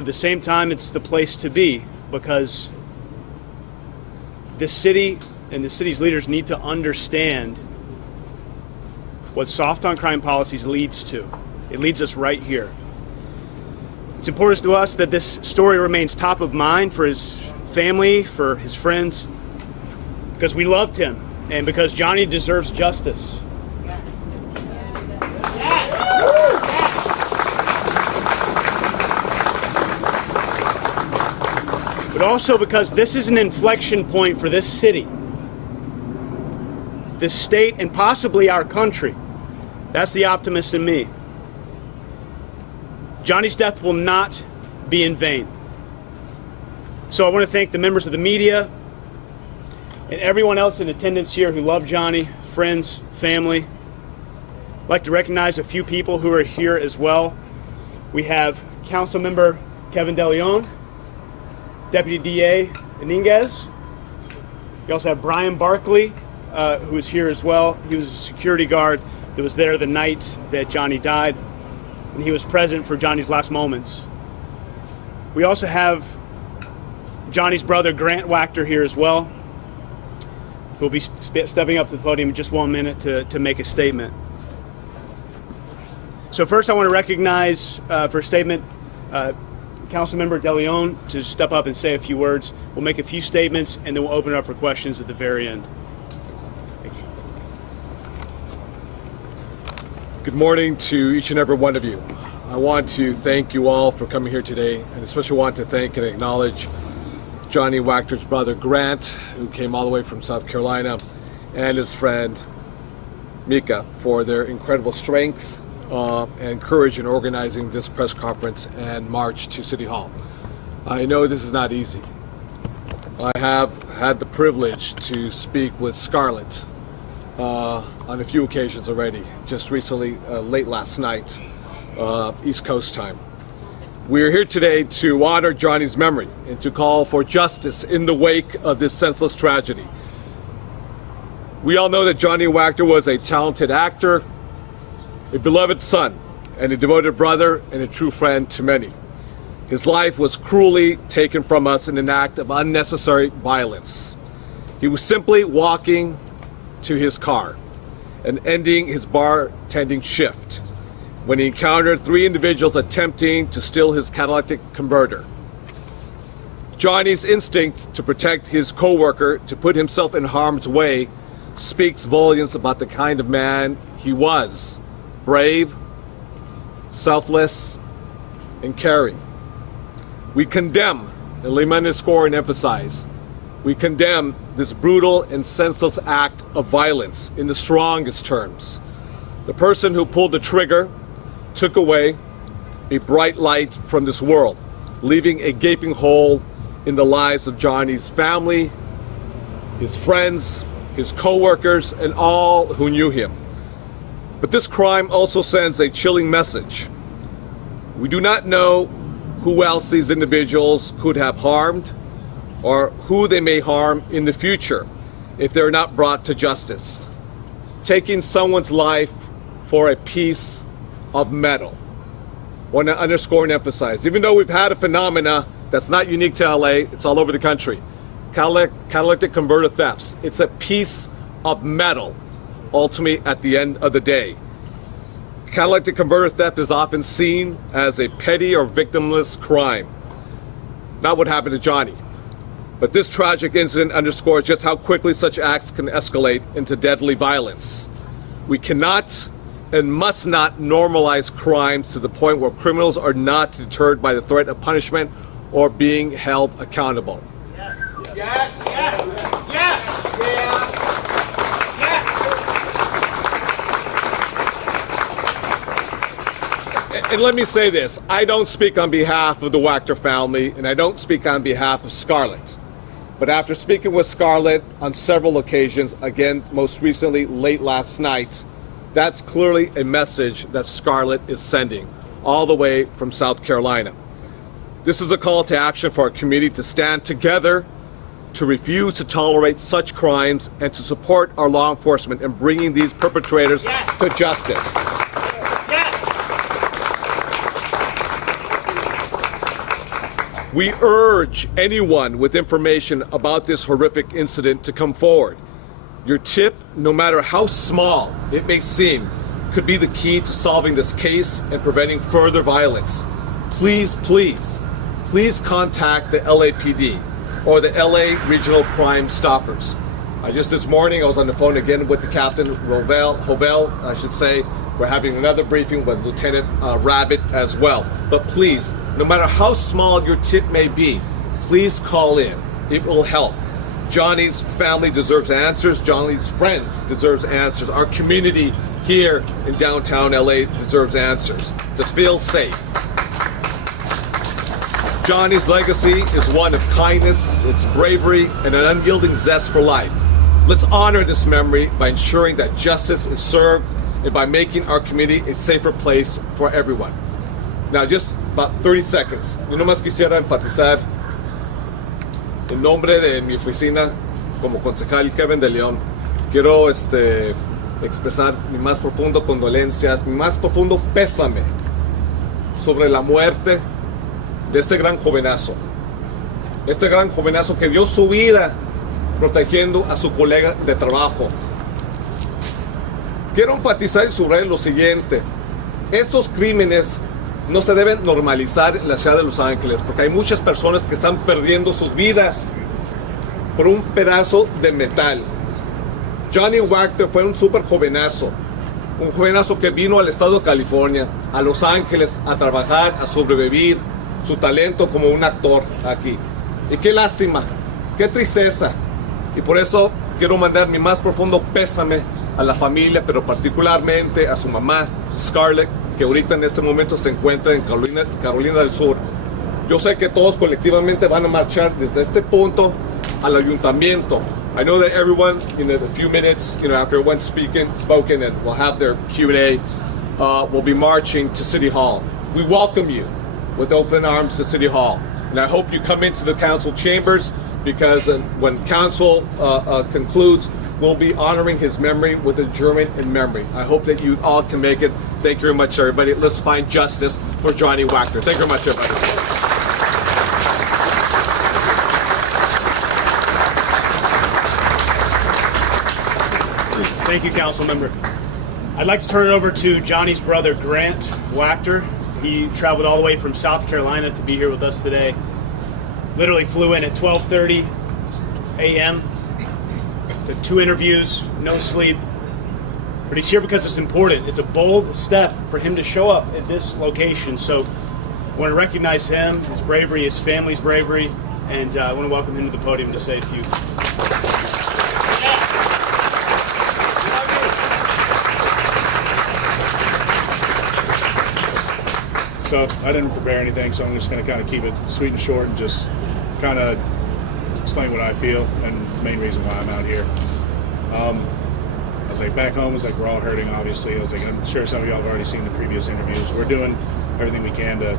But at the same time, it's the place to be, because this city and the city's leaders need to understand what soft on crime policies leads to. It leads us right here. It's important to us that this story remains top of mind for his family, for his friends, because we loved him and because Johnny deserves justice. But also because this is an inflection point for this city, this state, and possibly our country. That's the optimist in me. Johnny's death will not be in vain. So I want to thank the members of the media and everyone else in attendance here who love Johnny, friends, family. I'd like to recognize a few people who are here as well. We have Councilmember Kevin DeLeon, Deputy DA Iniguez. We also have Brian Barkley, who is here as well. He was a security guard that was there the night that Johnny died, and he was present for Johnny's last moments. We also have Johnny's brother, Grant Wactor, here as well, who will be stepping up to the podium in just 1 minute to make a statement. So first I want to recognize for a statement Councilmember DeLeon to step up and say a few words. We'll make a few statements and then we'll open it up for questions at the very end. Thank you. Good morning to each and every one of you. I want to thank you all for coming here today, and especially want to thank and acknowledge Johnny Wactor's brother Grant, who came all the way from South Carolina, and his friend Mika for their incredible strength and courage in organizing this press conference and march to City Hall. I know this is not easy. I have had the privilege to speak with Scarlett on a few occasions already, just recently, late last night, East Coast time. We are here today to honor Johnny's memory and to call for justice in the wake of this senseless tragedy. We all know that Johnny Wactor was a talented actor, a beloved son, and a devoted brother and a true friend to many. His life was cruelly taken from us in an act of unnecessary violence. He was simply walking to his car and ending his bartending shift when he encountered three individuals attempting to steal his catalytic converter. Johnny's instinct to protect his co-worker, to put himself in harm's way, speaks volumes about the kind of man he was. Brave, selfless, and caring. We condemn, and let me underscore and emphasize, we condemn this brutal and senseless act of violence in the strongest terms. The person who pulled the trigger took away a bright light from this world, leaving a gaping hole in the lives of Johnny's family, his friends, his co-workers, and all who knew him. But this crime also sends a chilling message. We do not know who else these individuals could have harmed or who they may harm in the future if they're not brought to justice. Taking someone's life for a piece of metal. I want to underscore and emphasize, even though we've had a phenomena that's not unique to LA, it's all over the country. Catalytic converter thefts. It's a piece of metal, ultimately at the end of the day. Catalytic converter theft is often seen as a petty or victimless crime. Not what happened to Johnny. But this tragic incident underscores just how quickly such acts can escalate into deadly violence. We cannot and must not normalize crimes to the point where criminals are not deterred by the threat of punishment or being held accountable. Yes, yes, yes, yes, yes. And let me say this, I don't speak on behalf of the Wactor family, and I don't speak on behalf of Scarlett. But after speaking with Scarlett on several occasions, again, most recently late last night, that's clearly a message that Scarlett is sending all the way from South Carolina. This is a call to action for our community to stand together, to refuse to tolerate such crimes, and to support our law enforcement in bringing these perpetrators to justice. We urge anyone with information about this horrific incident to come forward. Your tip, no matter how small it may seem, could be the key to solving this case and preventing further violence. Please, please, please contact the LAPD or the LA Regional Crime Stoppers. Just this morning, I was on the phone again with the Captain Hovel, I should say. We're having another briefing with Lieutenant Rabbit as well. But please, no matter how small your tip may be, please call in. It will help. Johnny's family deserves answers. Johnny's friends deserves answers. Our community here in downtown LA deserves answers to feel safe. Johnny's legacy is one of kindness, it's bravery, and an unyielding zest for life. Let's honor this memory by ensuring that justice is served and by making our community a safer place for everyone. Now, just about 30 seconds. Yo nomás quisiera enfatizar en nombre de mi oficina como concejal Kevin de León. Quiero expresar mi más profundo condolencias, mi más profundo pésame sobre la muerte de este gran jovenazo. Este gran jovenazo que dio su vida protegiendo a su colega de trabajo. Quiero enfatizar y subrayar lo siguiente. Estos crímenes no se deben normalizar en la ciudad de Los Ángeles porque hay muchas personas que están perdiendo sus vidas por un pedazo de metal. Johnny Wactor fue un súper jovenazo. Un jovenazo que vino al estado de California, a Los Ángeles, a trabajar, a sobrevivir su talento como un actor aquí. Y qué lástima, qué tristeza. Y por eso quiero mandar mi más profundo pésame a la familia, pero particularmente a su mamá, Scarlett, que ahorita en este momento se encuentra en Carolina del Sur. Yo sé que todos colectivamente van a marchar desde este punto al ayuntamiento. I know that everyone, in a few minutes, after everyone's spoken and we'll have their Q&A, will be marching to City Hall. We welcome you with open arms to City Hall. And I hope you come into the council chambers because when council concludes, we'll be honoring his memory with adjournment in memory. I hope that you all can make it. Thank you very much, everybody. Let's find justice for Johnny Wactor. Thank you very much, everybody. Thank you, council member. I'd like to turn it over to Johnny's brother, Grant Wactor. He traveled all the way from South Carolina to be here with us today. Literally flew in at 12:30 a.m. Did 2 interviews, no sleep. But he's here because it's important. It's a bold step for him to show up at this location. So I want to recognize him, his bravery, his family's bravery, and I want to welcome him to the podium to say a few. So I didn't prepare anything, so I'm just going to kind of keep it sweet and short and just kind of explain what I feel and the main reason why I'm out here. I was like, back home, it's like we're all hurting, obviously. I was like, I'm sure some of y'all have already seen the previous interviews. We're doing everything we can to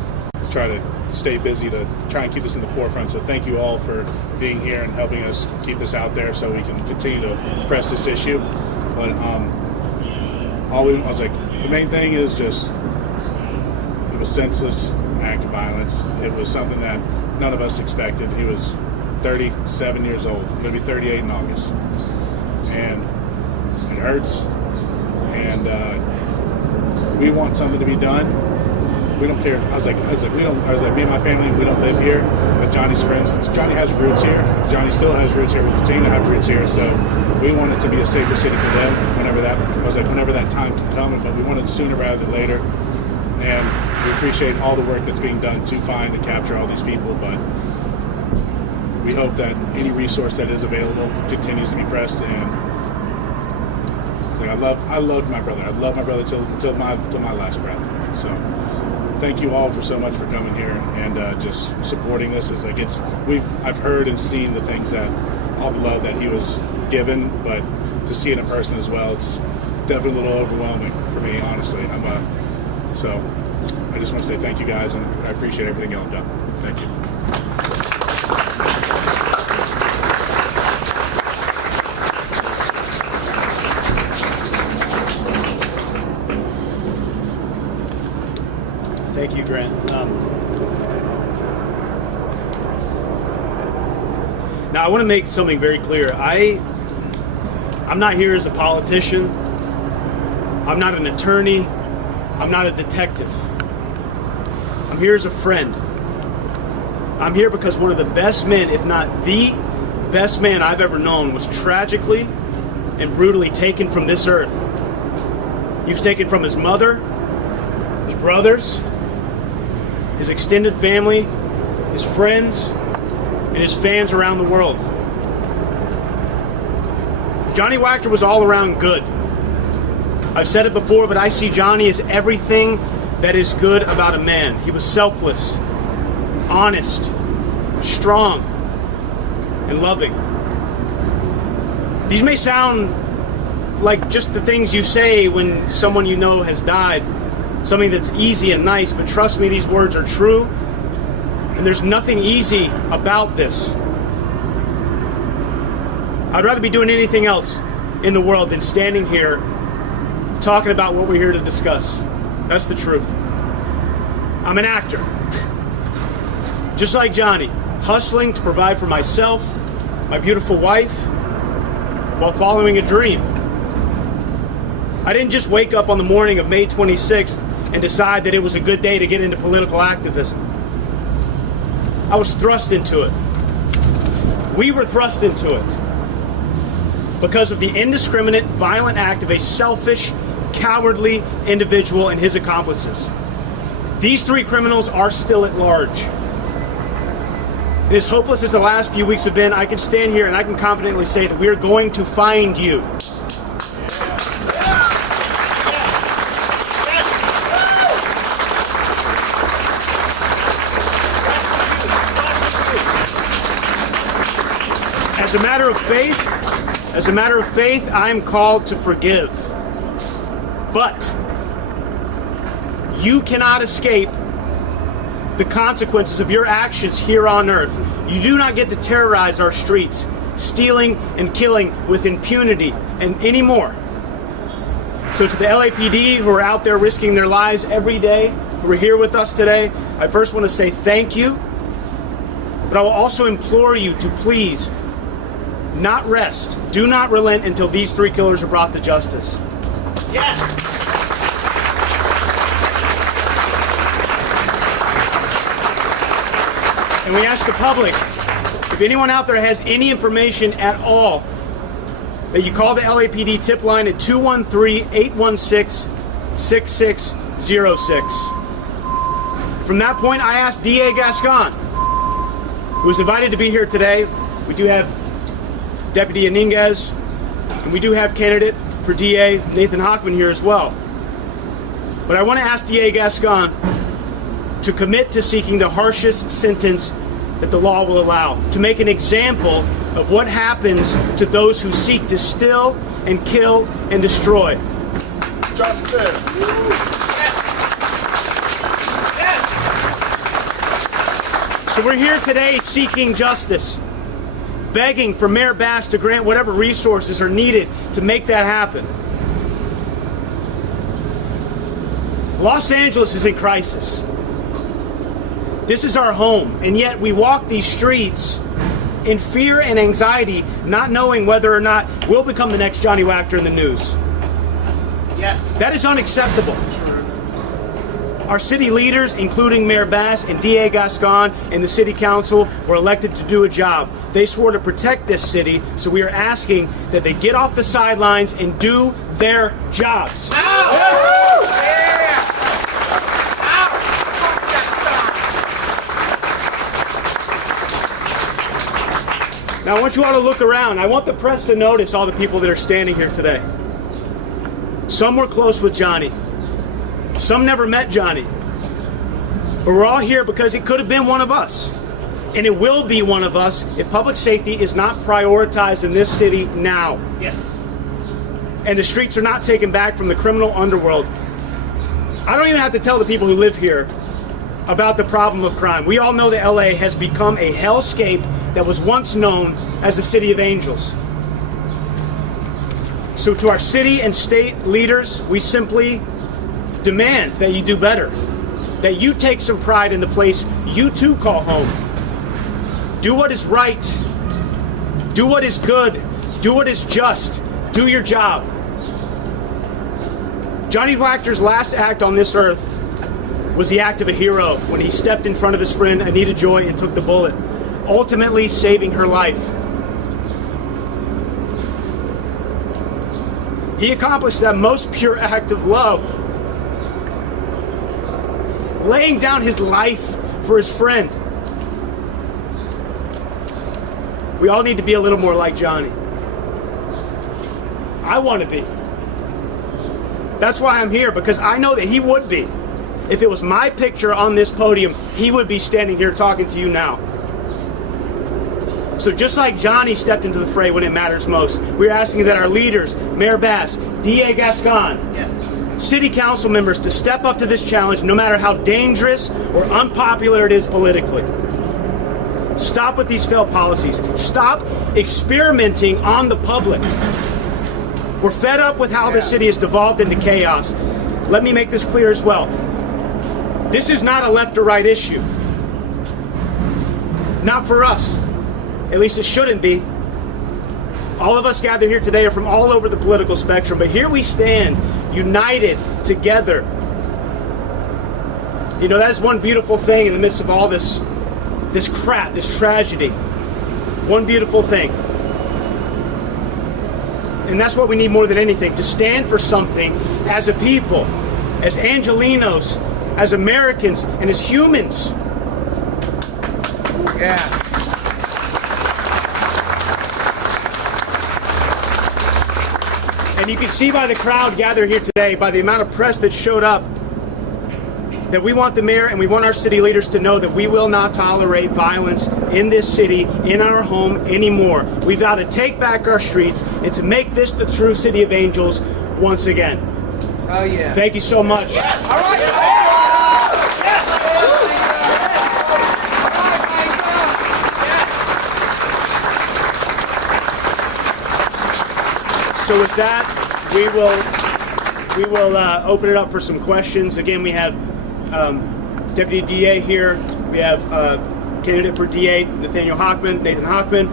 try to stay busy to try and keep this in the forefront. So thank you all for being here and helping us keep this out there so we can continue to press this issue. But I was like, the main thing is just it was senseless act of violence. It was something that none of us expected. He was 37 years old, going to be 38 in August, and it hurts. And we want something to be done. We don't care. I was like, me and my family, we don't live here, but Johnny's friends. Johnny has roots here. Johnny still has roots here. We continue to have roots here. So we want it to be a safer city for them. Whenever that time can come, but we want it sooner rather than later. And we appreciate all the work that's being done to find and capture all these people, but we hope that any resource that is available continues to be pressed. And it's like I loved my brother. I love my brother till my last breath. So thank you all so much for coming here and just supporting this. It's like I've heard and seen the things that all the love that he was given, but to see it in person as well, it's definitely a little overwhelming for me, honestly. So I just want to say thank you guys, and I appreciate everything y'all have done. Thank you. Thank you, Grant. Now, I want to make something very clear. I'm not here as a politician. I'm not an attorney. I'm not a detective. I'm here as a friend. I'm here because one of the best men, if not the best man I've ever known, was tragically and brutally taken from this earth. He was taken from his mother, his brothers, his extended family, his friends, and his fans around the world. Johnny Wactor was all around good. I've said it before, but I see Johnny as everything that is good about a man. He was selfless, honest, strong, and loving. These may sound like just the things you say when someone you know has died, something that's easy and nice, but trust me, these words are true, and there's nothing easy about this. I'd rather be doing anything else in the world than standing here talking about what we're here to discuss. That's the truth. I'm an actor. Just like Johnny, hustling to provide for myself, my beautiful wife, while following a dream. I didn't just wake up on the morning of May 26th and decide that it was a good day to get into political activism. I was thrust into it. We were thrust into it because of the indiscriminate, violent act of a selfish, cowardly individual and his accomplices. These three criminals are still at large. And as hopeless as the last few weeks have been, I can stand here and I can confidently say that we are going to find you. As a matter of faith, I am called to forgive. But you cannot escape the consequences of your actions here on earth. You do not get to terrorize our streets, stealing and killing with impunity and anymore. So to the LAPD who are out there risking their lives every day, who are here with us today, I first want to say thank you. But I will also implore you to please not rest. Do not relent until these three killers are brought to justice. Yes! And we ask the public, if anyone out there has any information at all, that you call the LAPD tip line at 213-816-6606. From that point, I asked DA Gascon, who was invited to be here today. We do have Deputy Iniguez, and we do have candidate for DA Nathan Hochman here as well. But I want to ask DA Gascon to commit to seeking the harshest sentence that the law will allow, to make an example of what happens to those who seek to steal and kill and destroy. Justice! So we're here today seeking justice, begging for Mayor Bass to grant whatever resources are needed to make that happen. Los Angeles is in crisis. This is our home, and yet we walk these streets in fear and anxiety, not knowing whether or not we'll become the next Johnny Wactor in the news. Yes. That is unacceptable. Our city leaders, including Mayor Bass and DA Gascon and the city council, were elected to do a job. They swore to protect this city, so we are asking that they get off the sidelines and do their jobs. Now I want you all to look around. I want the press to notice all the people that are standing here today. Some were close with Johnny. Some never met Johnny. But we're all here because it could have been one of us. And it will be one of us if public safety is not prioritized in this city now. Yes. And the streets are not taken back from the criminal underworld. I don't even have to tell the people who live here about the problem of crime. We all know that LA has become a hellscape that was once known as the City of Angels. So to our city and state leaders, we simply demand that you do better, that you take some pride in the place you too call home. Do what is right Do what is good. Do what is just. Do your job. Johnny Wactor's last act on this earth was the act of a hero when he stepped in front of his friend Anita Joy and took the bullet, ultimately saving her life. He accomplished that most pure act of love, laying down his life for his friend. We all need to be a little more like Johnny. I want to be. That's why I'm here, because I know that he would be. If it was my picture on this podium, he would be standing here talking to you now. So just like Johnny stepped into the fray when it matters most, we're asking that our leaders, Mayor Bass, D.A. Gascon, Yes. City Council members, to step up to this challenge no matter how dangerous or unpopular it is politically. Stop with these failed policies. Stop experimenting on the public. We're fed up with how this city has devolved into chaos. Let me make this clear as well. This is not a left or right issue. Not for us. At least it shouldn't be. All of us gathered here today are from all over the political spectrum, but here we stand, united, together. You know, that is one beautiful thing in the midst of all this crap, this tragedy. One beautiful thing. And that's what we need more than anything, to stand for something as a people, as Angelenos, as Americans, and as humans. Yeah. And you can see by the crowd gathered here today, by the amount of press that showed up, that we want the mayor and we want our city leaders to know that we will not tolerate violence in this city, in our home anymore. We vow to take back our streets and to make this the true city of angels once again. Oh yeah. Thank you so much. Yes. All right. So with that, we will open it up for some questions. Again, we have Deputy DA here. We have candidate for DA Nathan Hockman.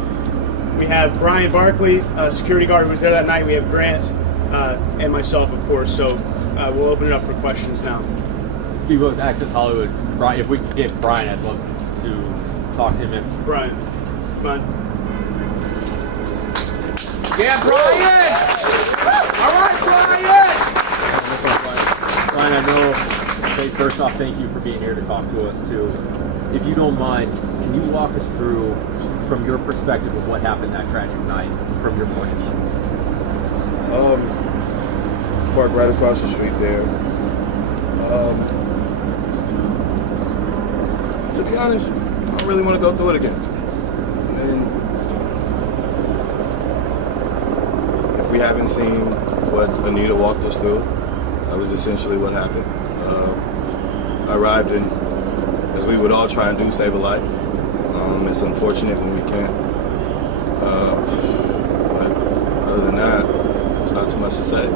We have Brian Barkley, security guard who was there that night. We have Grant and myself, of course. So we'll open it up for questions now. Steve Rose, Access Hollywood. Brian, if we could get Brian, I'd love to talk to him. Brian, come on. Yeah, Brian! All right, Brian! Brian, I know, first off, thank you for being here to talk to us, too. If you don't mind, can you walk us through, from your perspective, of what happened that tragic night, from your point of view? Park right across the street there. To be honest, I don't really want to go through it again. If we haven't seen what Anita walked us through, that was essentially what happened. I arrived and, as we would all try and do, save a life. It's unfortunate when we can't. But other than that, there's not too much to say.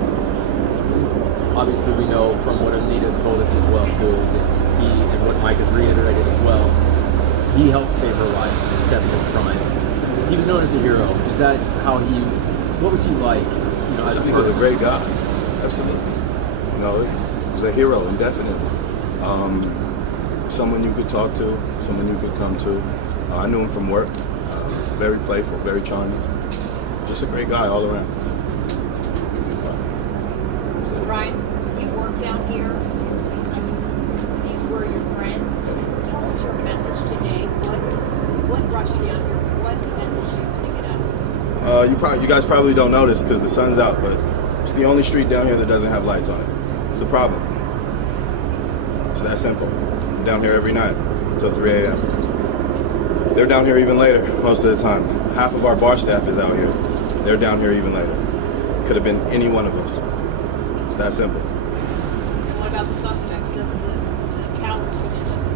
Obviously, we know from what Anita's told us as well, too, that he, and what Mike has reiterated as well, he helped save her life and stepping in front. He was known as a hero. Is that how he... What was he like? You know, as I think he was a great guy. Absolutely. You know, he was a hero, indefinitely. Someone you could talk to, someone you could come to. I knew him from work. Very playful, very charming. Just a great guy all around. Brian, you work down here. I mean, these were your friends. Tell us your message today. What brought you down here? What message are you going to get out? You guys probably don't notice because the sun's out, but it's the only street down here that doesn't have lights on it. It's a problem. It's that simple. I'm down here every night until 3 a.m. They're down here even later most of the time. Half of our bar staff is out here. They're down here even later. Could have been any one of us. It's that simple. And what about the suspects, the cowards who did this?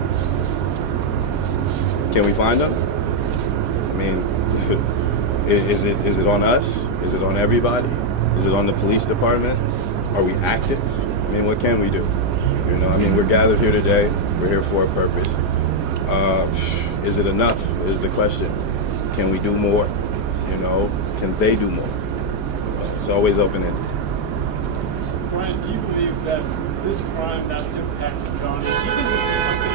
Can we find them? I mean, is it on us? Is it on everybody? Is it on the police department? Are we active? I mean, what can we do? You know, I mean, we're gathered here today. We're here for a purpose. Is it enough? Is the question. Can we do more? You know, can they do more? It's always open-ended. Brian, do you believe that this crime that impacted Johnny, do you think this is something?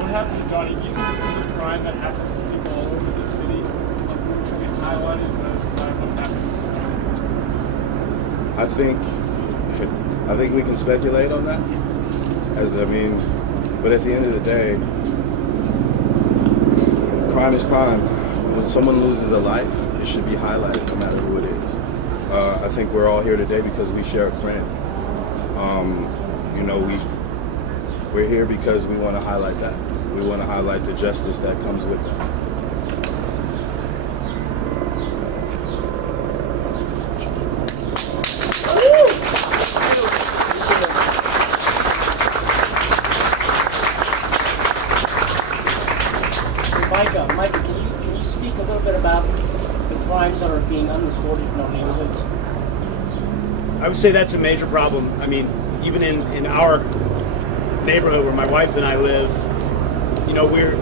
What happened to Johnny? Do you think this is a crime that happens to people all over the city? Unfortunately, highlighted by what happened. I think we can speculate on that. But at the end of the day, crime is crime. When someone loses a life, it should be highlighted no matter who it is. I think we're all here today because we share a friend. We're here because we want to highlight that. We want to highlight the justice that comes with that. Micah, can you speak a little bit about the crimes that are being unrecorded in our neighborhoods? I would say that's a major problem. I mean, even in our neighborhood where my wife and I live, we're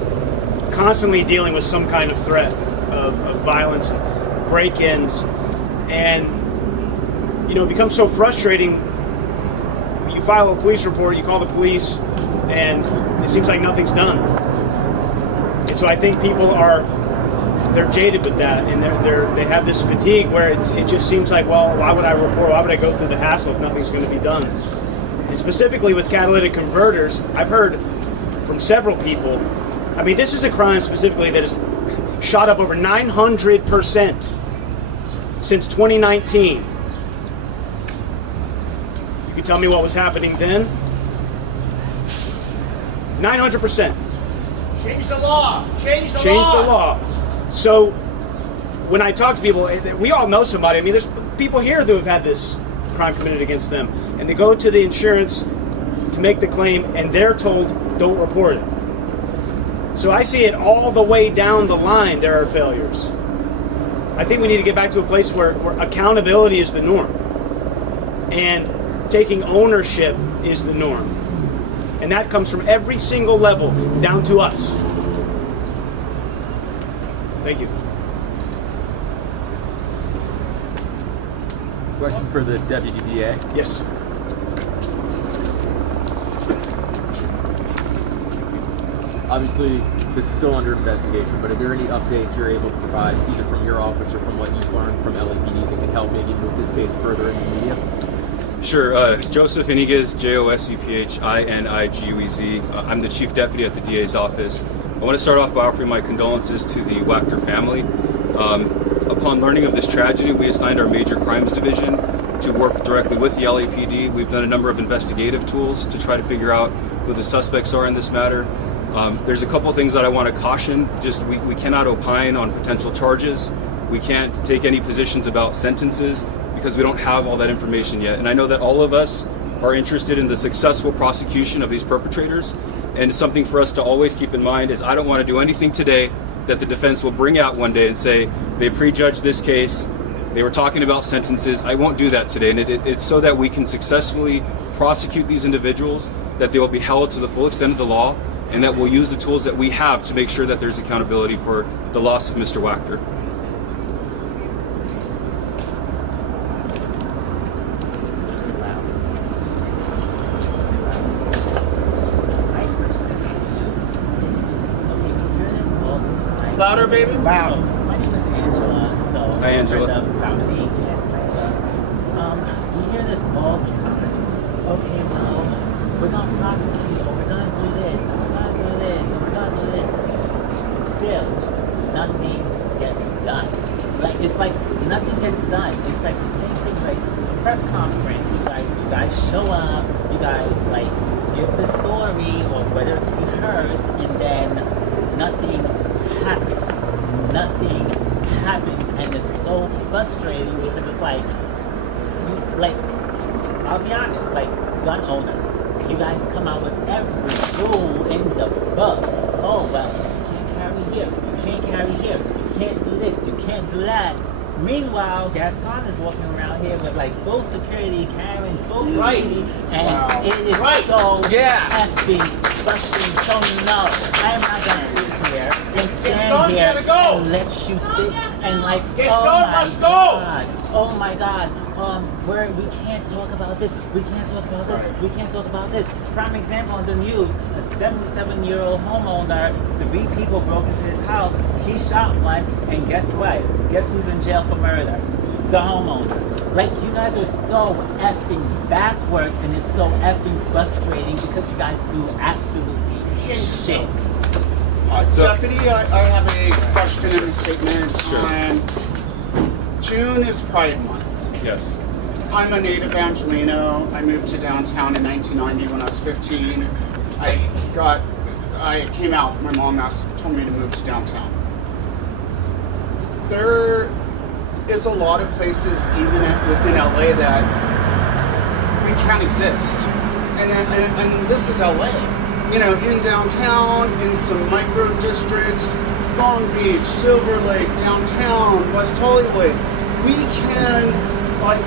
constantly dealing with some kind of threat of violence, break-ins, and it becomes so frustrating. You file a police report, you call the police, and it seems like nothing's done. And so I think people they're jaded with that, and they have this fatigue where it just seems like, well, why would I report? Why would I go through the hassle if nothing's going to be done? And specifically with catalytic converters, I've heard from several people. I mean, this is a crime specifically that has shot up over 900% since 2019. You can tell me what was happening then? 900%. Change the law. Change the law. Change the law. So when I talk to people, we all know somebody. I mean, there's people here who have had this crime committed against them, and they go to the insurance to make the claim, and they're told, don't report it. So I see it all the way down the line. There are failures. I think we need to get back to a place where accountability is the norm, and taking ownership is the norm. And that comes from every single level down to us. Thank you. Question for the Deputy DA. Yes. Obviously, this is still under investigation, but are there any updates you're able to provide, either from your office or from what you've learned from LAPD, that can help maybe move this case further in the media? Sure. Joseph Iniguez, Josephiniguez. I'm the Chief Deputy at the DA's office. I want to start off by offering my condolences to the Wactor family. Upon learning of this tragedy, we assigned our Major Crimes Division to work directly with the LAPD. We've done a number of investigative tools to try to figure out who the suspects are in this matter. There's a couple of things that I want to caution. Just we cannot opine on potential charges. We can't take any positions about sentences because we don't have all that information yet. And I know that all of us are interested in the successful prosecution of these perpetrators. And it's something for us to always keep in mind is I don't want to do anything today that the defense will bring out one day and say they prejudged this case, they were talking about sentences. I won't do that today. And it's so that we can successfully prosecute these individuals, that they will be held to the full extent of the law, and that we'll use the tools that we have to make sure that there's accountability for the loss of Mr. Wactor. Louder, baby. Wow. My name is Angela. So Hi, Angela. The family. We hear this all the time. Okay, well, we're gonna prosecute, or we're gonna do this, or we're gonna do this, or we're gonna do this. Still, nothing gets done. Like it's like nothing gets done. It's like the same thing. Like a press conference. You guys show up. You guys like give the story, or whether it's rehearsed, and then nothing happens. Nothing happens, and it's so frustrating because it's like, I'll be honest, like gun owners, you guys come out with every rule in the book. Oh well, you can't carry here, you can't carry here, you can't do this, you can't do that. Meanwhile, Gascon is walking around here with like full security, carrying full security, and it is so effing frustrating. So no, I am not gonna sit here lets you sit and like, Let's oh go, my let's go. God, oh my God, we can't talk about this, we can't talk about this, we can't talk about this. Prime example on the news, a 77-year-old homeowner, 3 people broke into his house, he shot one, and guess what? Guess who's in jail for murder? The homeowner. Like, you guys are so effing backwards, and it's so effing frustrating because you guys do absolutely shit. Deputy, I have a question and a statement. June is Pride Month. Yes. I'm a native Angelino. I moved to downtown in 1990 when I was 15. I came out. My mom told me to move to downtown. There is a lot of places, even within LA, that we can't exist. And this is LA. You know, in downtown, in some micro districts, Long Beach, Silver Lake, downtown, West Hollywood, we can like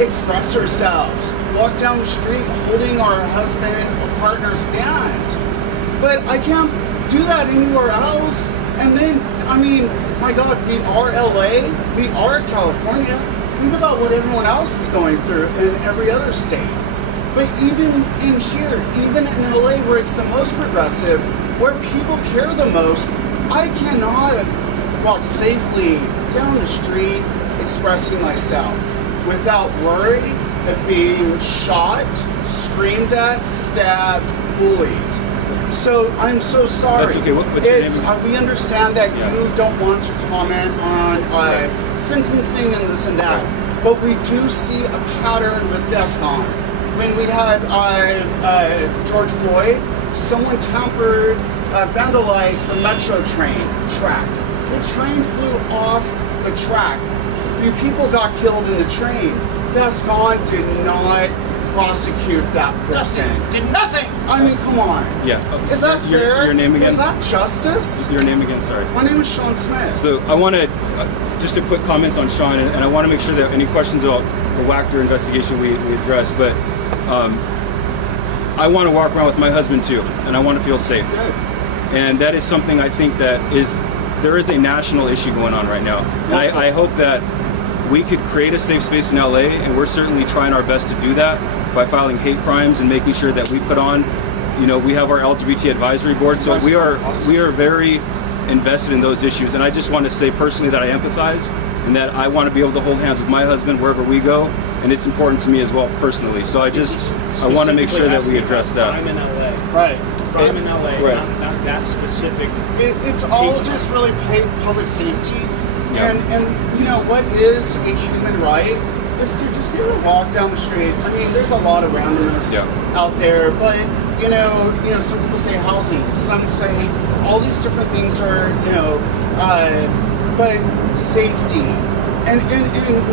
express ourselves, walk down the street holding our husband or partner's hand. But I can't do that anywhere else. And then, I mean, my God, we are LA, we are California. Think about what everyone else is going through in every other state. But even in here, even in LA where it's the most progressive, where people care the most, I cannot walk safely down the street expressing myself without worry of being shot, screamed at, stabbed, bullied. So I'm so sorry. That's okay. What's your name? We understand that you don't want to comment on sentencing and this and that, but we do see a pattern with Descon. When we had George Floyd, someone vandalized the metro train track. The train flew off the track. A few people got killed in the train. Descon did not prosecute that person. Did nothing. I mean, come on. Yeah. Is that fair? Your name again? Is that justice? Your name again, sorry. My name is Sean Smith. So I want to, just a quick comments on Sean, and I want to make sure that any questions about the Wactor investigation we address, but I want to walk around with my husband too, and I want to feel safe. Good. And that is something I think there is a national issue going on right now. And I hope that we could create a safe space in LA, and we're certainly trying our best to do that by filing hate crimes and making sure that we put on, we have our LGBT advisory board, so we are very invested in those issues. And I just want to say personally that I empathize and that I want to be able to hold hands with my husband wherever we go, and it's important to me as well personally. So I want to make sure that we address that. Crime in LA. Right. Crime in LA, Right. not that specific. It's all just really public safety. Yeah. And you know what is a human right is to just be able to walk down the street. I mean, there's a lot of randomness out there, but you know, some people say housing, some say all these different things are, but safety. And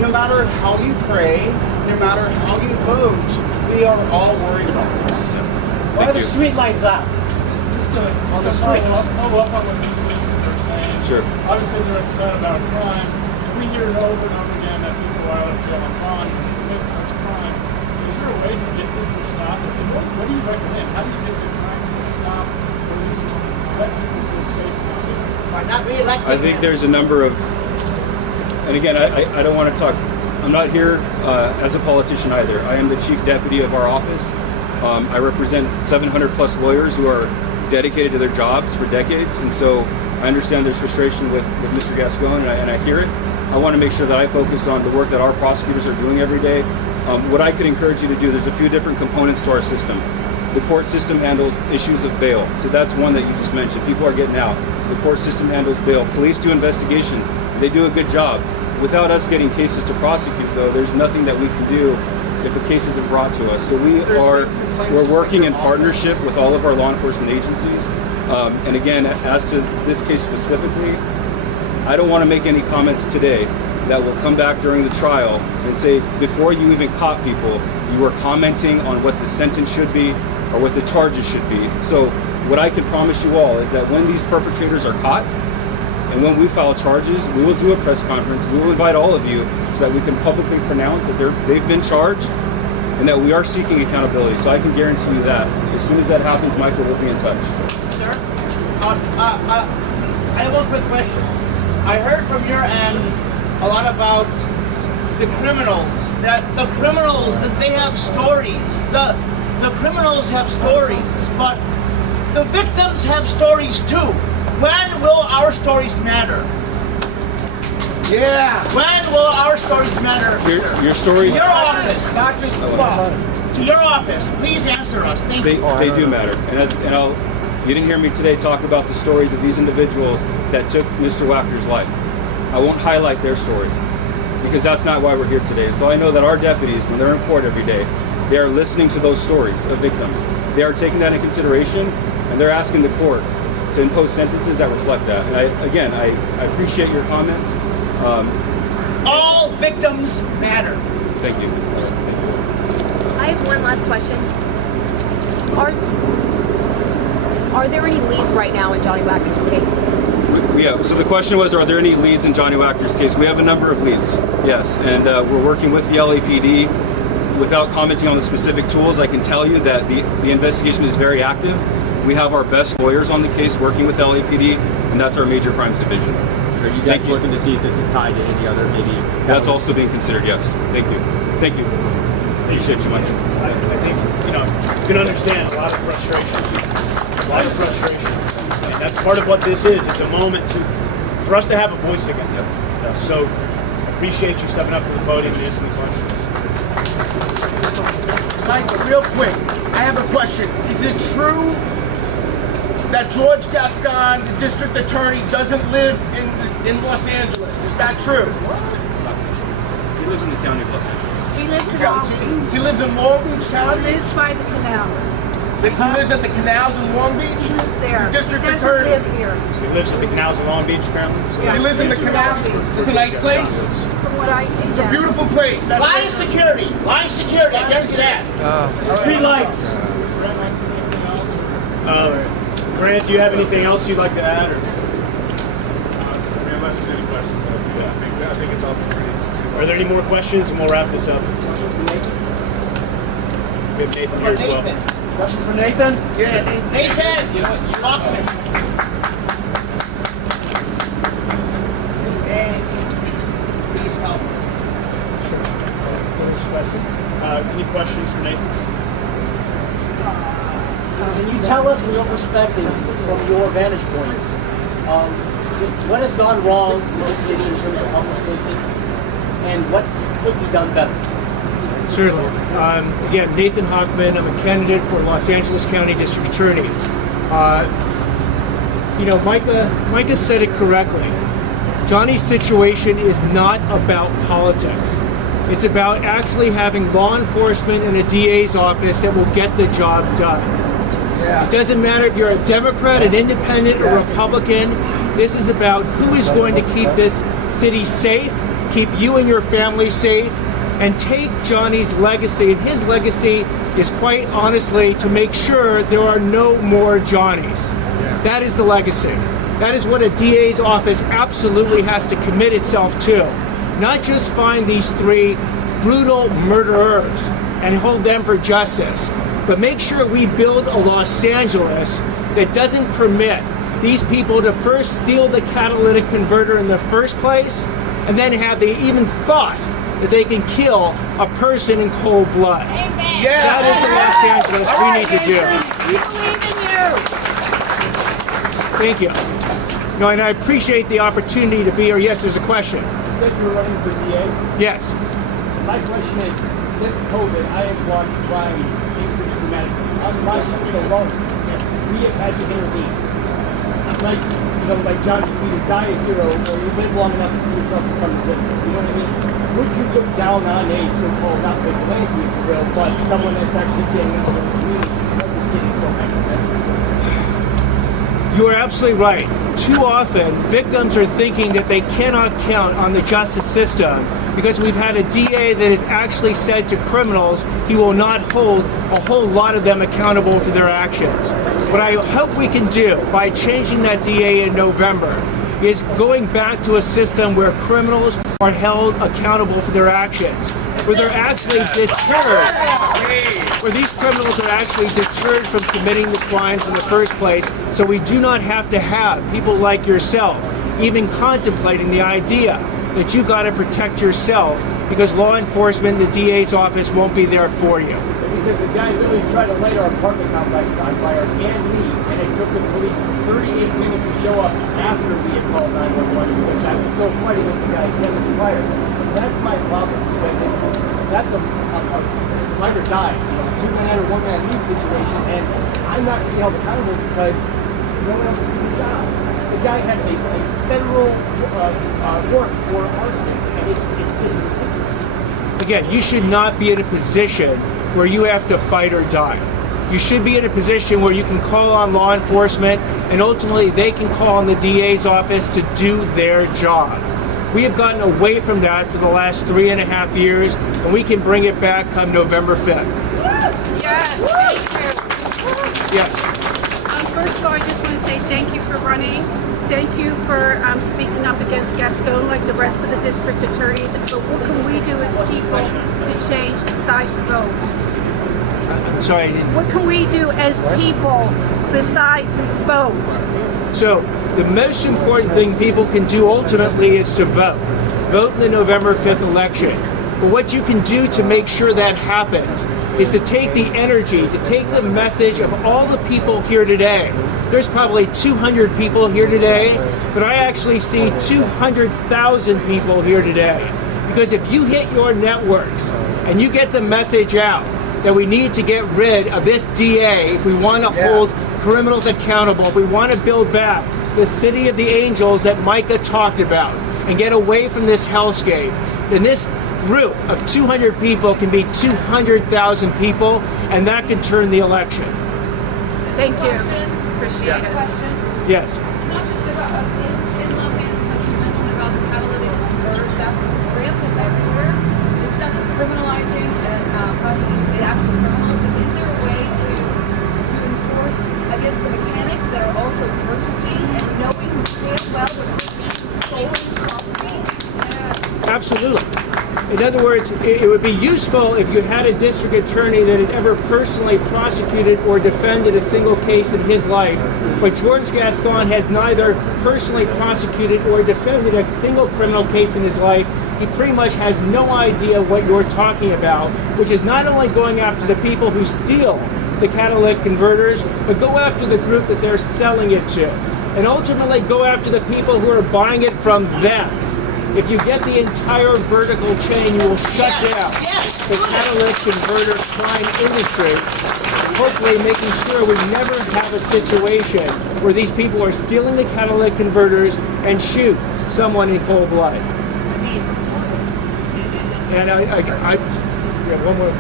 no matter how you pray, no matter how you vote, we are all worried about this. Why are the street lights out? Just to follow up on what these citizens are saying. Sure. Obviously, they're upset about crime. And we hear it over and over again that people are out of jail on bond when they commit such crime. Is there a way to get this to stop? And what do you recommend? How do you get the crime to stop, or at least let people feel safe in the city? By not re-electing I think there's a number of, and again, I don't want to talk, I'm not here as a politician either. I am the chief deputy of our office. I represent 700 plus lawyers who are dedicated to their jobs for decades, and so I understand there's frustration with Mr. Gascon, and I hear it. I want to make sure that I focus on the work that our prosecutors are doing every day. What I could encourage you to do, there's a few different components to our system. The court system handles issues of bail, so that's one that you just mentioned. People are getting out. The court system handles bail. Police do investigations. They do a good job. Without us getting cases to prosecute, though, there's nothing that we can do if a case isn't brought to us. So we're working in partnership with all of our law enforcement agencies. And again, as to this case specifically, I don't want to make any comments today that will come back during the trial and say, before you even caught people, you were commenting on what the sentence should be or what the charges should be. So what I can promise you all is that when these perpetrators are caught, and when we file charges, we will do a press conference. We will invite all of you so that we can publicly pronounce that they've been charged and that we are seeking accountability. So I can guarantee you that. As soon as that happens, Michael will be in touch. Sir, I have one quick question. I heard from your end a lot about the criminals. That they have stories. The criminals have stories, but the victims have stories too. When will our stories matter? Yeah. When will our stories matter? Your stories, Your office, not just to your office. Please answer us. Thank you. they do matter. You didn't hear me today talk about the stories of these individuals that took Mr. Wactor's life. I won't highlight their story because that's not why we're here today. And so I know that our deputies, when they're in court every day, they are listening to those stories of victims. They are taking that into consideration, and they're asking the court to impose sentences that reflect that. And I appreciate your comments. All victims matter. Thank you. I have one last question. Are there any leads right now in Johnny Wactor's case? Yeah, so the question was, are there any leads in Johnny Wactor's case? We have a number of leads, yes, and we're working with the LAPD. Without commenting on the specific tools, I can tell you that the investigation is very active. We have our best lawyers on the case working with LAPD, and that's our Major Crimes Division. Are you guys looking to see if this is tied to any other maybe? That's also being considered, yes. Thank you. Thank you. Appreciate you, Mike. I think, you can understand a lot of frustration. And that's part of what this is. It's a moment for us to have a voice again. Yep. So appreciate you stepping up to the podium and answering the questions. Mike, real quick, I have a question. Is it true that George Gascon, the district attorney, doesn't live in Los Angeles? Is that true? He lives in the county of Los Angeles. He lives in Long Beach. He lives in Long Beach County? He lives by the canals. He lives at the canals in Long Beach? He lives there. The district He doesn't attorney? live here. He lives at the canals of Long Beach, apparently. Yeah. He lives in the canals? It's a nice place? From what I see, It's a beautiful place. That's Line of security. Line of security. I guarantee that. Street lights. Grant, do you have anything else you'd like to add? Or? Unless there's any questions, I think it's all pretty. Are there any more questions? And we'll wrap this up. Questions for Nathan? We have Nathan here as well. Questions for Nathan? Yeah. Nathan. Hoffman. Please help us. Any questions for Nathan? Can you tell us, from your perspective, from your vantage point, what has gone wrong with the city in terms of public safety, and what could be done better? Certainly. Again, Nathan Hochman. I'm a candidate for Los Angeles County District Attorney. Micah said it correctly. Johnny's situation is not about politics. It's about actually having law enforcement and a DA's office that will get the job done. Yeah. It doesn't matter if you're a Democrat, an independent, or Republican. This is about who is going to keep this city safe, keep you and your family safe, and take Johnny's legacy. And his legacy is quite honestly to make sure there are no more Johnnies. Yeah. That is the legacy. That is what a DA's office absolutely has to commit itself to. Not just find these 3 brutal murderers and hold them for justice, but make sure we build a Los Angeles that doesn't permit these people to first steal the catalytic converter in the first place, and then have they even thought that they can kill a person in cold blood. Amen. Yeah. That is the Los Angeles we need to do. We believe in you. Thank you. No, and I appreciate the opportunity to be here. Yes, there's a question. You said you were running for DA? Yes. My question is, since COVID, I have watched crime increase dramatically. On my street alone, we have had to intervene. Like Johnny, you either die a hero or you live long enough to see yourself become a victim. You know what I mean? Would you look down on a so-called, not vigilante, if you will, but someone that's actually standing up for the community because it's getting so expensive? You are absolutely right. Too often, victims are thinking that they cannot count on the justice system because we've had a DA that has actually said to criminals he will not hold a whole lot of them accountable for their actions. What I hope we can do by changing that DA in November is going back to a system where criminals are held accountable for their actions, where they're actually deterred, where these criminals are actually deterred from committing the crimes in the first place, so we do not have to have people like yourself even contemplating the idea that you got to protect yourself because law enforcement, the DA's office won't be there for you. Because the guy literally tried to light our apartment complex on fire and leave, and it took the police 38 minutes to show up after we had called 911, which I was still fighting with the guy setting the fire. That's my problem, because that's a fight or die, two-man or one-man leave situation, and I'm not going to be held accountable because no one else can do the job. The guy had a federal warrant for arson, and it's ridiculous. Again, you should not be in a position where you have to fight or die. You should be in a position where you can call on law enforcement and ultimately they can call on the DA's office to do their job. We have gotten away from that for the last 3.5 years, and we can bring it back come November 5th. Yes, thank you. Yes. First of all, I just want to say thank you for running. Thank you for speaking up against Gaston like the rest of the district attorneys. But what can we do as people to change besides vote? I'm sorry. What can we do as people besides vote? So the most important thing people can do ultimately is to vote. Vote in the November 5th election. But what you can do to make sure that happens is to take the energy, to take the message of all the people here today. There's probably 200 people here today, but I actually see 200,000 people here today. Because if you hit your networks and you get the message out that we need to get rid of this DA, if we want to hold criminals accountable, if we want to build back the city of the angels that Micah talked about and get away from this hellscape, then this group of 200 people can be 200,000 people, and that can turn the election. Thank you. Appreciate it. Question. Yes. It's not just about in Los Angeles, like you mentioned about the catalytic converter stuff. It's rampant everywhere. It's not just criminalizing and prosecuting the actual criminals, but is there a way to enforce against the mechanics that are also purchasing and knowing damn well the person is stolen property? Absolutely. In other words, it would be useful if you had a district attorney that had ever personally prosecuted or defended a single case in his life. But George Gascon has neither personally prosecuted or defended a single criminal case in his life. He pretty much has no idea what you're talking about, which is not only going after the people who steal the catalytic converters, but go after the group that they're selling it to. And ultimately go after the people who are buying it from them. If you get the entire vertical chain, you will shut down the catalytic converter crime industry, hopefully making sure we never have a situation where these people are stealing the catalytic converters and shoot someone in cold blood. And I yeah, one more.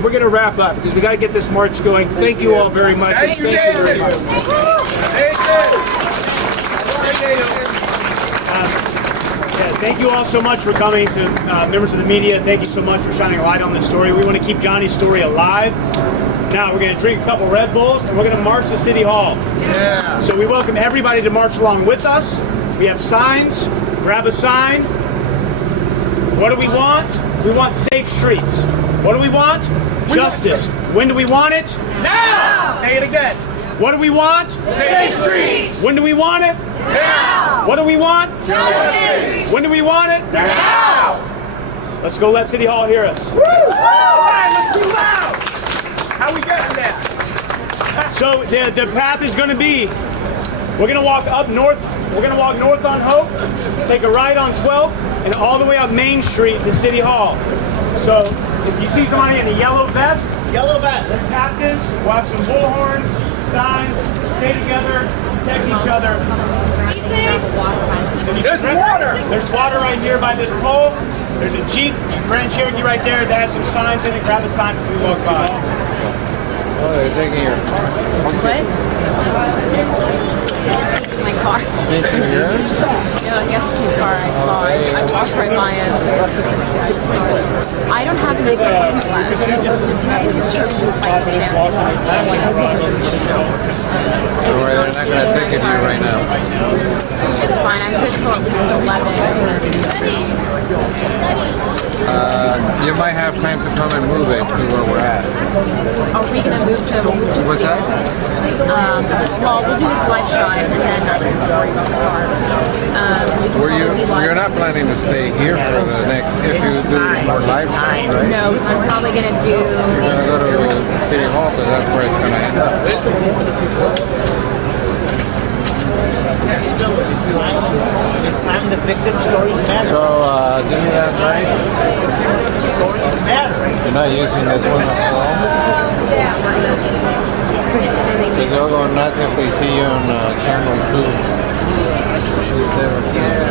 We're going to wrap up because we got to get this march going. Thank you all very much. Thank you, very much. Thank you all so much for coming, to members of the media. Thank you so much for shining a light on this story. We want to keep Johnny's story alive. Now we're going to drink a couple Red Bulls and we're going to march to City Hall. Yeah. So we welcome everybody to march along with us. We have signs. Grab a sign. What do we want? We want safe streets. What do we want? Justice. When do we want it? Now! Say it again. What do we want? Safe streets. When do we want it? Now! What do we want? Justice. When do we want it? Now! Let's go let City Hall hear us. Woo! All right, let's be loud. How we getting there? So the path is going to be, we're going to walk up north. We're going to walk north on Hope, take a right on 12th, and all the way up Main Street to City Hall. So if you see somebody in a yellow vest, the captains, we'll have some bullhorns, signs, stay together, protect each other. There's water. There's water right here by this pole. There's a Jeep, Grand Cherokee right there that has some signs in it. Grab the sign before we walk by. Oh, they're taking your... My car. Taking yours? Yeah, yes, it's my car. I saw it. I walked right by it. I don't have any plans left. Don't worry, they're not going to ticket you right now. It's fine. I'm good till at least 11. You might have time to come and move it to where we're at. Are we going to move to... What's that? Well, we'll do this live shot and then I can worry about the car. You're not planning to stay here for the next, if you do more live shows, right? No, so I'm probably gonna do. You're gonna go to City Hall because that's where it's gonna end up. The victim stories matter. So, give me that mic. Stories matter. You're not using this one at all? Because they'll go nuts if they see you on channel 2.